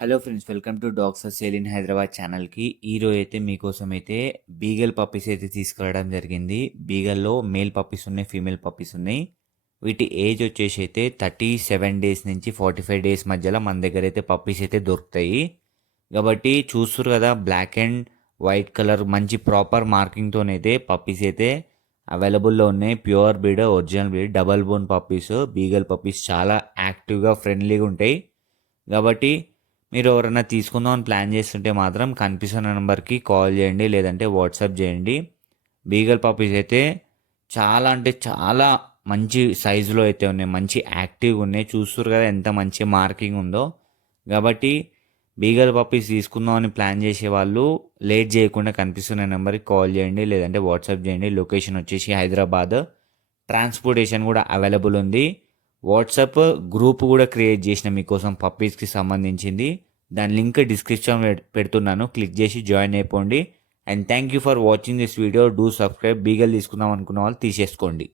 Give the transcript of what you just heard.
Hello friends, welcome to dogs for sale in Hyderabad ఛానల్కి. ఈరోజు అయితే మీకోసం అయితే బీగల్ పప్పీస్ అయితే తీసుకురావడం జరిగింది. బీగల్లో మేల్ పప్పీస్ ఉన్నాయి, ఫీమేల్ పప్పీస్ ఉన్నాయి. వీటి ఏజ్ వచ్చేసి అయితే 37 డేస్ నుంచి 45 డేస్ మధ్యలో మన దగ్గర అయితే పప్పీస్ అయితే దొరుకుతాయి. కాబట్టి చూస్తున్నారు కదా, బ్లాక్ అండ్ వైట్ కలర్ మంచి ప్రాపర్ మార్కింగ్తోనైతే పప్పీస్ అయితే అవైలబుల్లో ఉన్నాయి. Pure breed, original breed, double bone puppies. Beagle puppies చాలా యాక్టివ్గా ఫ్రెండ్లీగా ఉంటాయి. కాబట్టి మీరు ఎవరైనా తీసుకుందామని ప్లాన్ చేస్తుంటే మాత్రం కనిపిస్తున్న నెంబర్కి కాల్ చేయండి, లేదంటే వాట్సాప్ చేయండి. బీగల్ పప్పీస్ అయితే చాలా అంటే చాలా మంచి సైజులో అయితే ఉన్నాయి, మంచి యాక్టివ్గా ఉన్నాయి. చూస్తున్నారు కదా ఎంత మంచి మార్కింగ్ ఉందో. కాబట్టి బీగల్ పప్పీస్ తీసుకుందామని ప్లాన్ చేసే వాళ్ళు లేట్ చేయకుండా కనిపిస్తున్న నెంబర్కి కాల్ చేయండి, లేదంటే వాట్సాప్ చేయండి. లొకేషన్ వచ్చేసి హైదరాబాద్. ట్రాన్స్పోర్టేషన్ కూడా అవైలబుల్ ఉంది. వాట్సాప్ గ్రూప్ కూడా క్రియేట్ చేసిన మీకోసం పప్పీస్కి సంబంధించింది. దాని లింక్ డిస్క్రిప్షన్ పెడుతున్నాను, క్లిక్ చేసి జాయిన్ అయిపోండి. And thank you for watching this video. Do subscribe. Beagle తీసుకుందాం అనుకున్న వాళ్ళు తీసేసుకోండి.